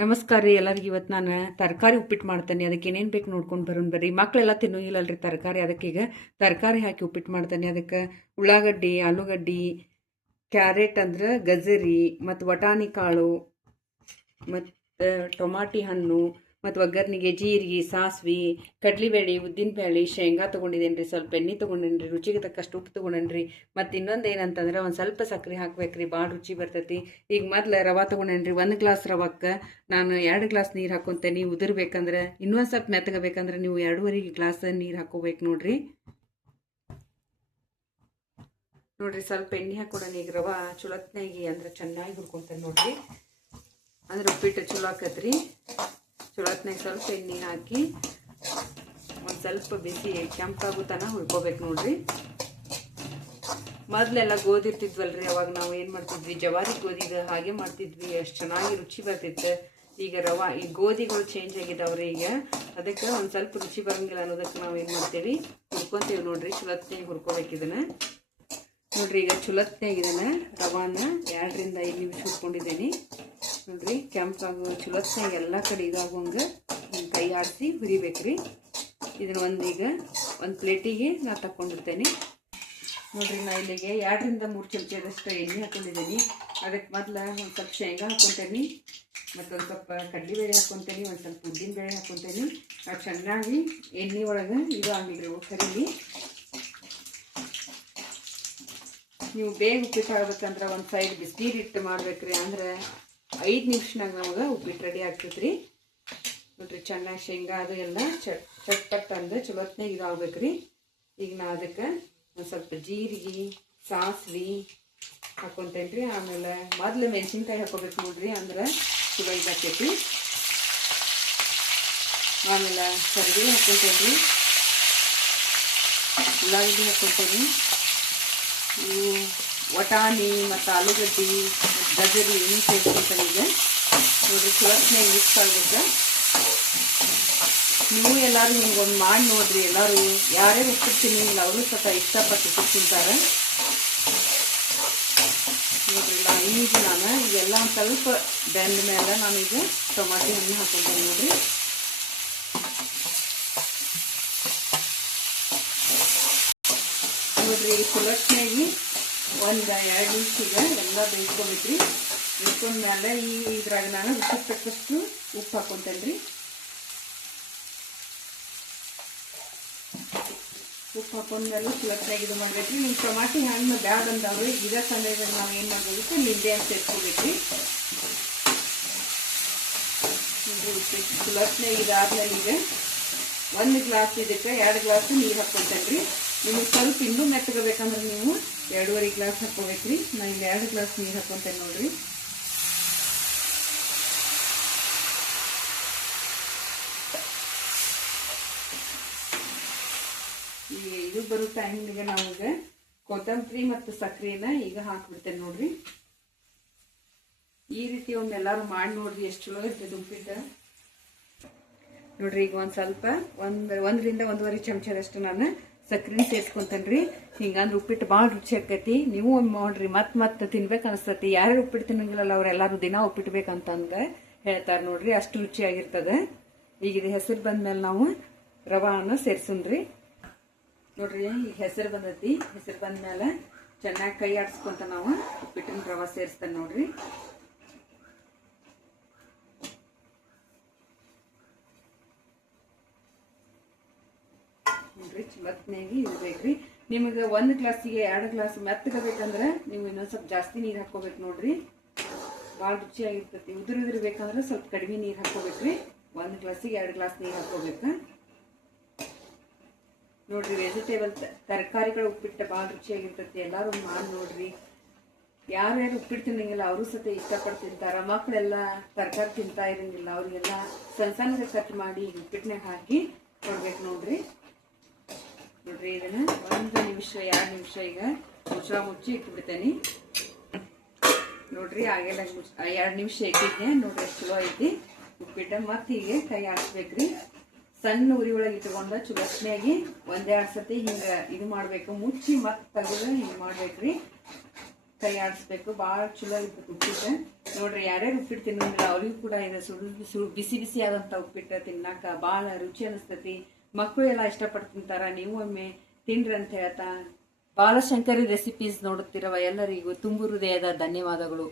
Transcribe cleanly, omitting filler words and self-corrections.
ನಮಸ್ಕಾರ ರೀ ಎಲ್ಲರಿಗೂ. ಇವತ್ತು ನಾನು ತರಕಾರಿ ಉಪ್ಪಿಟ್ಟು ಮಾಡ್ತೇನೆ. ಅದಕ್ಕೆ ಏನೇನು ಬೇಕು ನೋಡ್ಕೊಂಡು ಬರೋಣ ಬರ್ರಿ. ಮಕ್ಕಳೆಲ್ಲ ತಿನ್ನೋಂಗಿಲ್ಲಲ್ರಿ ತರಕಾರಿ, ಅದಕ್ಕೆ ಈಗ ತರಕಾರಿ ಹಾಕಿ ಉಪ್ಪಿಟ್ಟು ಮಾಡ್ತೇನೆ. ಅದಕ್ಕೆ ಉಳ್ಳಾಗಡ್ಡಿ, ಆಲೂಗಡ್ಡಿ, ಕ್ಯಾರೆಟ್ ಅಂದ್ರೆ ಗಜರಿ, ಮತ್ತು ವಟಾಣಿ ಕಾಳು, ಮತ್ತು ಟೊಮಾಟಿ ಹಣ್ಣು, ಮತ್ತು ಒಗ್ಗರ್ನಿಗೆ ಜೀರಿಗೆ, ಸಾಸ್ವಿ, ಕಡ್ಲಿಬೇಳೆ, ಉದ್ದಿನಬೇಳೆ, ಶೇಂಗಾ ತೊಗೊಂಡಿದ್ದೇನೆ ರೀ. ಸ್ವಲ್ಪ ಎಣ್ಣೆ ತೊಗೊಂಡೇನಿ ರೀ. ರುಚಿಗೆ ತಕ್ಕಷ್ಟು ಉಪ್ಪು ತೊಗೊಂಡೇನಿ ರೀ. ಮತ್ತು ಇನ್ನೊಂದು ಏನಂತಂದ್ರೆ ಒಂದು ಸ್ವಲ್ಪ ಸಕ್ಕರೆ ಹಾಕ್ಬೇಕ್ರಿ, ಭಾಳ ರುಚಿ ಬರ್ತೈತಿ. ಈಗ ಮೊದಲು ರವೆ ತೊಗೊಂಡೇನಿ ರೀ. 1 ಗ್ಲಾಸ್ ರವಕ್ಕೆ ನಾನು 2 ಗ್ಲಾಸ್ ನೀರು ಹಾಕ್ಕೊಂತೇನೆ. ಉದುರ್ಬೇಕಂದ್ರೆ ಇನ್ನೊಂದು ಸ್ವಲ್ಪ ಮೆತ್ತಗಬೇಕಂದ್ರೆ ನೀವು 2.5 ಗ್ಲಾಸ್ ನೀರು ಹಾಕೋಬೇಕು ನೋಡ್ರಿ. ಸ್ವಲ್ಪ ಎಣ್ಣೆ ಹಾಕೊಡೋಣ. ಈಗ ರವೆ ಚುಲತ್ನಾಗಿ ಅಂದ್ರೆ ಚೆನ್ನಾಗಿ ಹುರ್ಕೊಂತೇನೆ ನೋಡ್ರಿ. ಅಂದ್ರೆ ಉಪ್ಪಿಟ್ಟು ಚಲೋ ಆಕತ್ರಿ. ಚುಲತ್ನಾಗ ಸ್ವಲ್ಪ ಎಣ್ಣೆ ಹಾಕಿ ಒಂದು ಸ್ವಲ್ಪ ಬಿಸಿ ಕೆಂಪಾಗೋ ತನಕ ಹುರ್ಕೋಬೇಕು ನೋಡ್ರಿ. ಮೊದಲೆಲ್ಲ ಗೋಧಿ ಇರ್ತಿದ್ವಲ್ರಿ, ಅವಾಗ ನಾವು ಏನು ಮಾಡ್ತಿದ್ವಿ, ಜವಾರಿ ಗೋಧಿಗೆ ಹಾಗೆ ಮಾಡ್ತಿದ್ವಿ. ಅಷ್ಟು ಚೆನ್ನಾಗಿ ರುಚಿ ಬರ್ತಿತ್ತು. ಈಗ ಈ ಗೋಧಿಗಳು ಚೇಂಜ್ ಆಗಿದಾವ್ರಿ ಈಗ. ಅದಕ್ಕೆ ಒಂದು ಸ್ವಲ್ಪ ರುಚಿ ಬರಂಗಿಲ್ಲ ಅನ್ನೋದಕ್ಕೆ ನಾವು ಏನು ಮಾಡ್ತೀವಿ, ಹುರ್ಕೊಂತೀವಿ ನೋಡ್ರಿ. ಚುಲತ್ನಾಗ ಹುರ್ಕೋಬೇಕು ಇದನ್ನ ನೋಡ್ರಿ. ಈಗ ಚುಲತ್ನಾಗ ಇದನ್ನ ರವಾನ 2 ರಿಂದ 5 ನಿಮಿಷ ಹುರ್ಕೊಂಡಿದ್ದೇನೆ ನೋಡ್ರಿ. ಕೆಂಪಾಗೋ ಚುಲತ್ನಾಗ ಎಲ್ಲ ಕಡೆ ಇದಾಗುವಂಗೆ ಕೈ ಆಡಿಸಿ ಹುರಿಬೇಕ್ರಿ. ಇದನ್ನ ಈಗ ಒಂದು ಪ್ಲೇಟಿಗೆ ನಾ ತಕೊಂಡಿರ್ತೇನೆ ನೋಡ್ರಿ. ನಾ ಇಲ್ಲಿಗೆ 2 ರಿಂದ 3 ಚಮಚದಷ್ಟು ಎಣ್ಣೆ ಹಾಕೊಂಡಿದ್ದೀನಿ. ಅದಕ್ಕೆ ಮೊದಲು ಒಂದು ಸ್ವಲ್ಪ ಶೇಂಗಾ ಹಾಕ್ಕೊಂತೇನೆ, ಮತ್ತೊಂದು ಸ್ವಲ್ಪ ಕಡ್ಲಿಬೇಳೆ ಹಾಕ್ಕೊಂತೇನೆ, ಒಂದು ಸ್ವಲ್ಪ ಉದ್ದಿನಬೇಳೆ ಹಾಕ್ಕೊಂತೇನೆ. ಅದು ಚೆನ್ನಾಗಿ ಎಣ್ಣೆ ಒಳಗೆ ಇದು ಆಗಿದ್ರಿ ಕರೀಲಿ. ನೀವು ಬೇಗ ಉಪ್ಪಿಟ್ಟು ಆಗ್ಬೇಕಂದ್ರೆ ಒಂದು ಸೈಡ್ ಬಿಸಿನೀರು ಇಟ್ಟು ಮಾಡ್ಬೇಕ್ರಿ. ಅಂದ್ರೆ 5 ನಿಮಿಷನಾಗ ನಮಗೆ ಉಪ್ಪಿಟ್ಟು ರೆಡಿ ಆಗ್ತೈತ್ರಿ ನೋಡ್ರಿ. ಚೆನ್ನಾಗಿ ಶೇಂಗಾ ಅದು ಎಲ್ಲ ಚಟ್ಪಟ್ ಅಂದ್ರೆ ಚಲೋತ್ನಾಗ ಇದು ಆಗ್ಬೇಕ್ರಿ. ಈಗ ನಾ ಅದಕ್ಕೆ ಒಂದು ಸ್ವಲ್ಪ ಜೀರಿಗೆ, ಸಾಸ್ವಿ ಹಾಕ್ಕೊಂತೇನೆ ರೀ. ಆಮೇಲೆ ಮೊದಲು ಮೆಣಸಿನ್ಕಾಯಿ ಹಾಕೋಬೇಕು ನೋಡ್ರಿ, ಅಂದ್ರೆ ಚಲೋ ಇದಾಕೈತಿ. ಆಮೇಲೆ ಕರಿಬೇವು ಹಾಕ್ಕೊಂತೇನೆ ರೀ, ಉಳ್ಳಾಗಡ್ಡಿ ಹಾಕ್ಕೊಂತೇನೆ, ಇವು ವಟಾಣಿ ಮತ್ತು ಆಲೂಗಡ್ಡಿ, ಗಜರಿ ಇನ್ನೂ ಸೇರಿಸ್ಕೊಂತೇನೆ. ಈಗ ನೋಡ್ರಿ ಚಲೋತ್ನಾಗ ಮಿಕ್ಸ್ ಆಗ್ಬೇಕು. ನೀವು ಎಲ್ಲರೂ ಹಿಂಗೊಂದು ಮಾಡಿ ನೋಡ್ರಿ. ಎಲ್ಲರೂ ಯಾರ್ಯಾರು ಉಪ್ಪಿಟ್ಟು ತಿನ್ನಂಗಿಲ್ಲ ಅವರು ಸ್ವಲ್ಪ ಇಷ್ಟಪಟ್ಟು ಉಪ್ಪಿಟ್ಟು ತಿಂತಾರೆ ನೋಡ್ರಿ. ಈಗ ನಾನು ಈಗೆಲ್ಲ ಒಂದು ಸ್ವಲ್ಪ ಬೆಂದ ಮೇಲೆ ನಾನು ಈಗ ಟೊಮಾಟಿ ಹಣ್ಣು ಹಾಕೊಂತೇನೆ ನೋಡ್ರಿ. ಚಲೋತ್ನಾಗಿ ಒಂದು 2 ನಿಮಿಷಗೆ ಎಲ್ಲ ಬೇಯಿಸ್ಕೊಬೇಕ್ರಿ. ಬೇಯಿಸ್ಕೊಂಡ್ಮೇಲೆ ಇದ್ರಾಗ ನಾನು ರುಚಿಗೆ ತಕ್ಕಷ್ಟು ಉಪ್ಪು ಹಾಕ್ಕೊಂತೇನೆ ರೀ. ಉಪ್ಪು ಹಾಕೊಂಡ್ಮೇಲೆ ಚಲೋತ್ನಾಗಿ ಇದು ಮಾಡ್ಬೇಕ್ರಿ. ನೀವು ಟೊಮಾಟಿ ಹಣ್ಣು ಬ್ಯಾಡ ಅಂದವ್ರಿ ಇದೇ ಸಮಯದಾಗ ನಾವು ಏನು ಮಾಡ್ಬೇಕು, ನಿಂಬೆ ಹಣ್ಣು ಸೇರಿಸ್ಕೋಬೇಕ್ರಿ. ಚಲೋತ್ನಾಗ ಇದಾದ್ಮೇಲೆ ಈಗ 1 ಗ್ಲಾಸ್ ಇದಕ್ಕೆ 2 ಗ್ಲಾಸ್ ನೀರು ಹಾಕ್ಕೊಂತೇನೆ ರೀ. ನಿಮಗೆ ಸ್ವಲ್ಪ ಇನ್ನೂ ಮೆತ್ತಗಬೇಕಂದ್ರೆ ನೀವು 2.5 ಗ್ಲಾಸ್ ಹಾಕೋಬೇಕ್ರಿ. ನಾನು ಇಲ್ಲಿ 2 ಗ್ಲಾಸ್ ನೀರು ಹಾಕ್ಕೊಂತೇನೆ ನೋಡ್ರಿ. ಈಗ ಇದು ಬರೋ ಟೈಮಿಗೆ ನಾವೀಗ ಕೊತ್ತಂಬರಿ ಮತ್ತು ಸಕ್ಕರೆನ ಈಗ ಹಾಕ್ಬಿಡ್ತೇನೆ ನೋಡ್ರಿ. ಈ ರೀತಿ ಎಲ್ಲರೂ ಮಾಡಿ ನೋಡ್ರಿ, ಎಷ್ಟು ಚಲೋ ಇರ್ತದೆ ಉಪ್ಪಿಟ್ಟು ನೋಡ್ರಿ. ಈಗ ಒಂದು ಸ್ವಲ್ಪ 1 ರಿಂದ 1.5 ಚಮಚದಷ್ಟು ನಾನು ಸಕ್ಕರೆ ಸೇರಿಸ್ಕೊಂತೇನೆ ರೀ. ಹಿಂಗಂದ್ರೆ ಉಪ್ಪಿಟ್ಟು ಭಾಳ ರುಚಿ ಆಕೈತಿ. ನೀವು ಒಮ್ಮೆ ಮಾಡ್ರಿ, ಮತ್ತೆ ತಿನ್ಬೇಕು ಅನಿಸ್ತತಿ. ಯಾರು ಉಪ್ಪಿಟ್ಟು ತಿನ್ನಂಗಿಲ್ಲಲ್ಲ ಅವರೆಲ್ಲರೂ ದಿನ ಉಪ್ಪಿಟ್ಟು ಬೇಕಂತಂದ್ರೆ ಹೇಳ್ತಾರೆ ನೋಡ್ರಿ. ಅಷ್ಟು ರುಚಿಯಾಗಿರ್ತದೆ. ಈಗ ಇದು ಹೆಸರು ಬಂದ್ಮೇಲೆ ನಾವು ರವಾನ ಸೇರಿಸೋಣ್ರಿ ನೋಡ್ರಿ. ಈಗ ಹೆಸರು ಬಂದೈತಿ. ಹೆಸರು ಬಂದ್ಮೇಲೆ ಚೆನ್ನಾಗಿ ಕೈ ಆಡಿಸ್ಕೊಂತ ನಾವು ಉಪ್ಪಿಟ್ಟಿನ ರವೆ ಸೇರಿಸ್ತೇನೆ ನೋಡ್ರಿ. ನೋಡ್ರಿ ಚಲೋತ್ನಾಗಿ ಇರ್ಬೇಕ್ರಿ. ನಿಮಗೆ 1 ಗ್ಲಾಸಿಗೆ 2 ಗ್ಲಾಸ್ ಮೆತ್ತಗಬೇಕಂದ್ರೆ ನೀವು ಇನ್ನೊಂದು ಸ್ವಲ್ಪ ಜಾಸ್ತಿ ನೀರು ಹಾಕೋಬೇಕು ನೋಡ್ರಿ. ಭಾಳ ರುಚಿಯಾಗಿರ್ತೈತಿ. ಉದುರಿರ್ಬೇಕಂದ್ರೆ ಸ್ವಲ್ಪ ಕಡಿಮೆ ನೀರು ಹಾಕೋಬೇಕ್ರಿ. 1 ಗ್ಲಾಸಿಗೆ 2 ಗ್ಲಾಸ್ ನೀರು ಹಾಕೋಬೇಕು ನೋಡ್ರಿ. ವೆಜಿಟೇಬಲ್ ತರಕಾರಿಗಳ ಉಪ್ಪಿಟ್ಟು ಭಾಳ ರುಚಿಯಾಗಿರ್ತೈತಿ. ಎಲ್ಲರೂ ಮಾಡಿ ನೋಡ್ರಿ. ಯಾರ್ಯಾರು ಉಪ್ಪಿಟ್ಟು ತಿನ್ನಂಗಿಲ್ಲ ಅವರು ಸತ ಇಷ್ಟಪಟ್ಟು ತಿಂತಾರೆ. ಮಕ್ಕಳೆಲ್ಲ ತರಕಾರಿ ತಿಂತಾ ಇರಂಗಿಲ್ಲ, ಅವ್ರಿಗೆಲ್ಲ ಸಣ್ಣ ಕಟ್ ಮಾಡಿ ಉಪ್ಪಿಟ್ಟಿನಾಗ ಹಾಕಿ ಕೊಡ್ಬೇಕು ನೋಡ್ರಿ. ನೋಡ್ರಿ ಇದನ್ನ 1 ನಿಮಿಷ 2 ನಿಮಿಷ ಈಗ ಮುಚ್ಚಿ ಇಟ್ಬಿಡ್ತೇನೆ ನೋಡ್ರಿ. ಆಗೆಲ್ಲ 2 ನಿಮಿಷ ಇಟ್ಟಿದ್ದೆ ನೋಡ್ರಿ. ಎಷ್ಟು ಚಲೋ ಐತಿ ಉಪ್ಪಿಟ್ಟು. ಮತ್ತೆ ಹೀಗೆ ಕೈ ಆಡಿಸ್ಬೇಕ್ರಿ. ಸಣ್ಣ ಉರಿ ಒಳಗೆ ಇಟ್ಕೊಂಡ ಚಲೋತ್ನಾಗಿ 1-2 ಸತಿ ಹಿಂಗೆ ಇದು ಮಾಡ್ಬೇಕು. ಮುಚ್ಚಿ ಮತ್ತೆ ತೆಗೆದು ಹಿಂಗೆ ಮಾಡ್ಬೇಕ್ರಿ. ಕೈ ಆಡಿಸ್ಬೇಕು. ಭಾಳ ಚಲೋ ಇರ್ತೈತಿ ಉಪ್ಪಿಟ್ಟು. ನೋಡ್ರಿ, ಯಾರ್ಯಾರು ಉಪ್ಪಿಟ್ಟು ತಿನ್ನೋದಿಲ್ಲ ಅವ್ರಿಗೂ ಕೂಡ ಇದು ಬಿಸಿ ಬಿಸಿ ಆದಂಥ ಉಪ್ಪಿಟ್ಟು ತಿನ್ನಾಕ ಭಾಳ ರುಚಿ ಅನಿಸ್ತೈತಿ. ಮಕ್ಕಳು ಎಲ್ಲ ಇಷ್ಟಪಟ್ಟು ತಿಂತಾರ. ನೀವು ಒಮ್ಮೆ ತಿನ್ರಿ ಅಂತ ಹೇಳ್ತಾ, ಬಾಲಶಂಕರಿ ರೆಸಿಪೀಸ್ ನೋಡುತ್ತಿರುವ ಎಲ್ಲರಿಗೂ ತುಂಬು ಹೃದಯದ ಧನ್ಯವಾದಗಳು.